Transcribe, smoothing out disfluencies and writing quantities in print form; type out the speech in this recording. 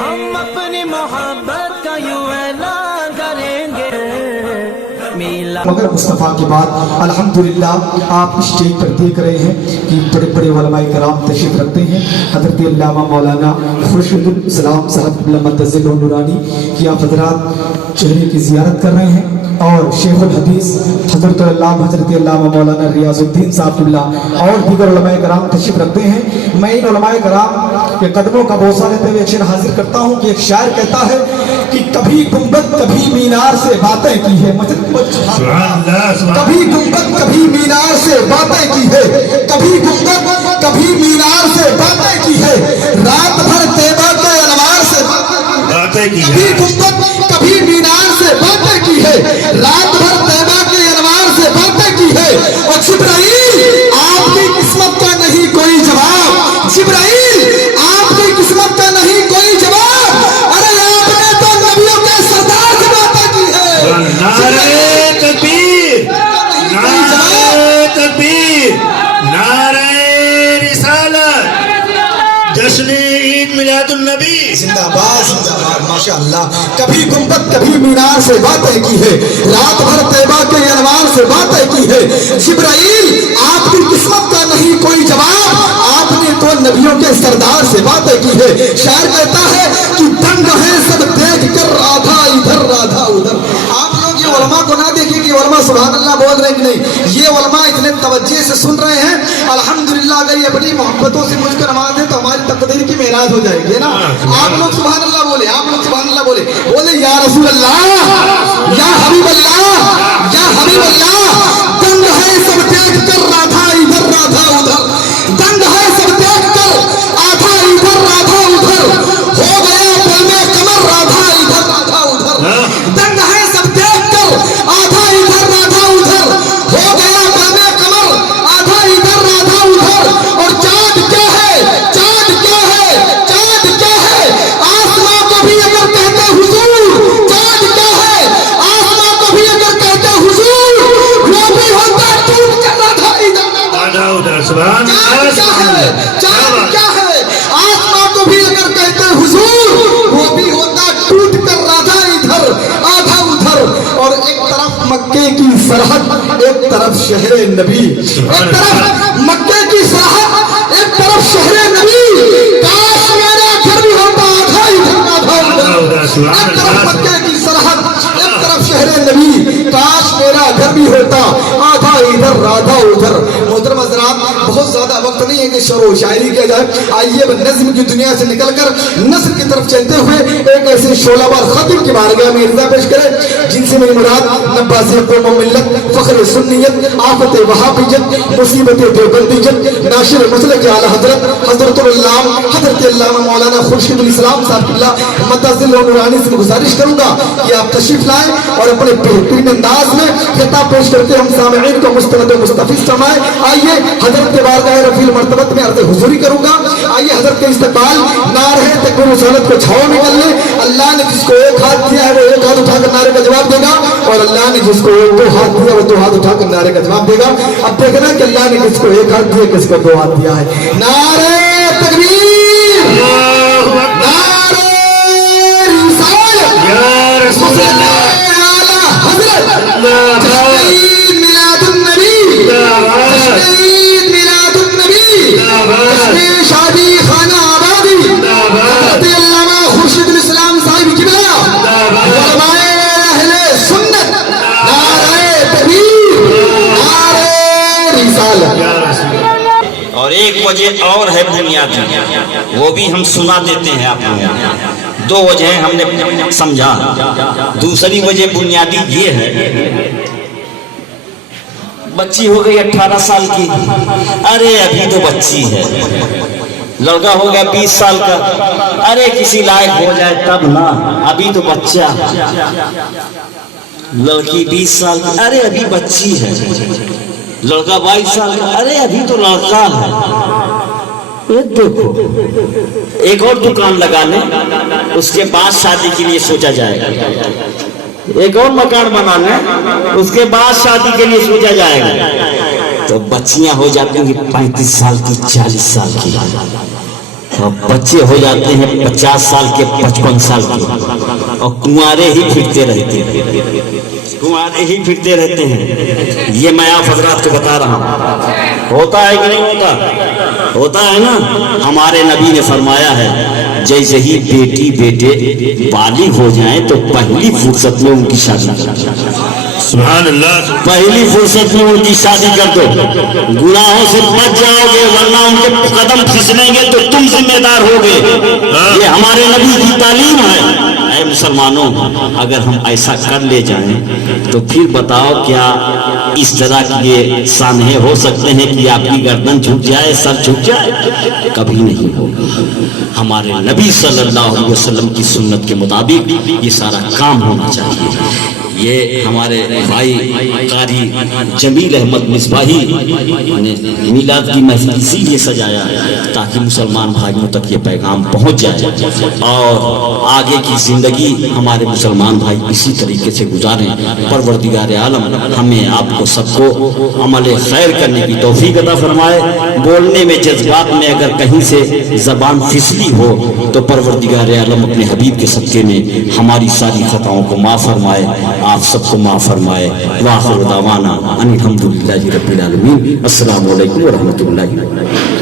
ہم اپنی محبت کا یوں اعلان کریں گے میلا مگر مصطفیٰ کے بعد الحمدللہ آپ اسٹیج پر دیکھ رہے ہیں کہ بڑے بڑے علماء کرام تشریف رکھتے ہیں. حضرت علامہ مولانا خورشید الاسلام صاحب مدثر نورانی کی آپ حضرات چہرے کی زیارت کر رہے ہیں اور شیخ الحدیث حضرت علامہ مولانا ریاض الدین صاحب اللہ اور دیگر علماء کرام تشریف رکھتے ہیں. میں ان علماء کرام کے قدموں کا بوسہ لیتے ہوئے ایک شعر حاضر کرتا ہوں کہ ایک شاعر کہتا ہے کہ کبھی گنبد کبھی مینار سے باتیں کی ہے, کبھی گنبد کبھی مینار سے باتیں کی ہے, کبھی گنبد کبھی مینار سے باتیں کی ہے, رات بھر طیبہ کے انوار سے باتیں کی ہے, کبھی گنبد کبھی مینار سے باتیں کی ہے, رات بھر طیبہ کے انوار سے باتیں کی ہے. اور جبرائیل آپ کی قسمت کا نہیں کوئی جواب, جبرائیل آپ کی قسمت کا نہیں کوئی جواب, ارے آپ نے تو نبیوں کے سردار سے باتیں کی ہے. نعرہ تکبیر, نعرہ تکبیر, نعرہ رسالت, جشن عید میلاد النبی زندہ باد زندہ باد ماشاءاللہ. کبھی گنبد کبھی مینار سے باتیں کی ہے, رات بھر طیبہ کے انوار سے باتیں کی ہے. جبرائیل آپ کی قسمت کا نہیں کوئی جواب, آپ نے تو نبیوں کے سردار سے باتیں کی ہے. شاعر کہتا ہے کہ دنگ ہے سب دیکھ کر رادھا ادھر رادھا ادھر. آپ لوگ یہ علماء کو نہ دیکھیں کہ علماء سبحان اللہ بول رہے ہیں کہ نہیں, یہ علماء اتنے توجہ سے سن رہے ہیں. الحمدللہ اگر یہ اپنی محبتوں سے مجھ کر نماز دیں تو ہماری تقدیر کی معراج ہو جائے گی نا. آپ لوگ سبحان اللہ بولے, آپ لوگ سبحان اللہ بولے, بولے یا رسول اللہ, یا حبیب اللہ, یا حبیب اللہ. دنگ ہے سب دیکھ کر رادھا ادھر رادھا ادھر, دنگ ہے سب دیکھ کر آدھا ادھر رادھا ادھر, ہو گیا پل میں کمر رادھا ادھر رادھا ادھر. دنگ ہے سب دیکھ کر آدھا ادھر رادھا ادھر, ہو گیا پل میں کمر آدھا ادھر رادھا ادھر. اور چاند کیا ہے, چاند کیا ہے, چاند کیا ہے, آسماں کو بھی اگر کہتے حضور, چاند کیا ہے, آسماں کو بھی اگر کہتے حضور, وہ بھی ہوتا ٹوٹ کر رادھا ادھر آدھا ادھر. سبحان چاند کیا ہے, چاند کیا ہے, آسماں کو بھی اگر کہتے حضور, وہ بھی ہوتا ٹوٹ کر رادھا ادھر آدھا ادھر. اور ایک طرف مکے کی سرحد, ایک طرف شہر نبی, ایک طرف مکے کی سرحد, ایک طرف شہر نبی. کاش میرا گھر بھی ہوتا آدھا ادھر آدھا ادھر. ایک طرف مکے کی سرحد, ایک طرف شہر نبی, کاش میرا گھر بھی ہوتا آدھا ادھر آدھا ادھر. محترم حضرات, بہت زیادہ وقت نہیں ہے کہ شعر و شاعری کیا جائے. آئیے اب نظم کی دنیا سے نکل کر نثر کی طرف چلتے ہوئے ایک ایسے شعلہ بار خطیب کی بارگاہ میں عرضہ پیش کرے جن سے میری مراد نباز قوم و ملت, فخر سنیت, آفت وہابیت, مصیبت دیوبندیت, ناشر مسلک اعلی حضرت حضرت العلامہ حضرت علامہ مولانا خورشید الاسلام صاحب اللہ مدثر نورانی سے گزارش کروں گا کہ آپ تشریف لائیں اور اپنے بہترین انداز میں خطاب پیش کرتے ہم سامعین کو مستند و مستفیض فرمائیں. آئیے حضرت کے بارگاہ رفیع المرتبت میں عرض حضوری کروں گا. آئیے حضرت کے استقبال نعرہ تکبیر و رسالت کو چھاؤں میں کر لیں. اللہ نے جس کو ایک ہاتھ دیا ہے وہ ایک ہاتھ اٹھا کر نعرے کا جواب دے گا, اور اللہ نے جس کو دو ہاتھ دیا وہ دو ہاتھ اٹھا کر نعرے کا جواب دے گا. اب دیکھنا کہ اللہ نے کس کو ایک ہاتھ دیا کس کو دو ہاتھ دیا ہے. نعرہ تکبیر, نعرہ رسالت, یا رسول اللہ, حضرت عید میلاد النبی, عید میلاد النبی, شادی خانہ آبادی, حضرت علامہ خورشید الاسلام صاحب قبلہ, علماء اہل سنت, نعرہ تکبیر, نعرہ رسالت. اور ایک وجہ اور ہے بنیادی, وہ بھی ہم سنا دیتے ہیں آپ لوگوں. دو وجہ ہم نے سمجھا. دوسری وجہ بنیادی یہ ہے, بچی ہو گئی 18 سال کی, ارے ابھی تو بچی ہے. لڑکا ہو گیا 20 سال کا, ارے کسی لائق ہو جائے تب نا, ابھی تو بچہ. لڑکی 20 سال کی, ارے ابھی بچی ہے. لڑکا 22 سال کا, ارے ابھی تو لڑکا ہے. دیکھو ایک اور دکان لگا لیں, اس کے بعد شادی کے لیے سوچا جائے گا. ایک اور مکان بنا لیں, اس کے بعد شادی کے لیے سوچا جائے گا. تو بچیاں ہو جاتی ہیں 35 سال کی, 40 سال کی. بچے ہو جاتے ہیں 50 سال کے 55 سال کے اور کنوارے ہی پھرتے رہتے ہیں یہ میں آپ حضرات کو بتا رہا ہوں ہوتا ہے کہ نہیں ہوتا ہے نا ہمارے نبی نے فرمایا ہے جیسے ہی بیٹی بیٹے بالغ ہو جائیں تو پہلی فرصت میں ان کی شادی کر دو سبحان اللہ پہلی فرصت میں ان کی شادی کر دو گناہوں سے بچ جاؤ گے ورنہ ان کے قدم پھسلیں گے تو تم ذمہ دار ہوگے یہ ہمارے نبی کی تعلیم ہے اے مسلمانوں اگر ہم ایسا کر لے جائیں تو پھر بتاؤ کیا اس طرح کی یہ سانحے ہو سکتے ہیں کہ آپ کی گردن جھک جائے سر جھک جائے کبھی نہیں ہوگا ہمارے نبی صلی اللہ علیہ وسلم کی سنت کے مطابق یہ سارا کام ہونا چاہیے یہ ہمارے بھائی قاری جمیل احمد مصباحی نے میلاد کی محفل اسی لیے سجایا تاکہ مسلمان بھائیوں تک یہ پیغام پہنچ جائے اور آگے کی زندگی ہمارے مسلمان بھائی اسی طریقے سے گزاریں پروردگار عالم ہمیں آپ کو سب کو عمل خیر کرنے کی توفیق عطا فرمائے بولنے میں جذبات میں اگر کہیں سے زبان پھسلی ہو تو پروردگار عالم اپنے حبیب کے صدقے میں ہماری ساری خطاؤں کو معاف فرمائے آپ سب کو معاف فرمائے وآخر دعوانا ان الحمدللہ رب العالمین السلام علیکم ورحمۃ اللہ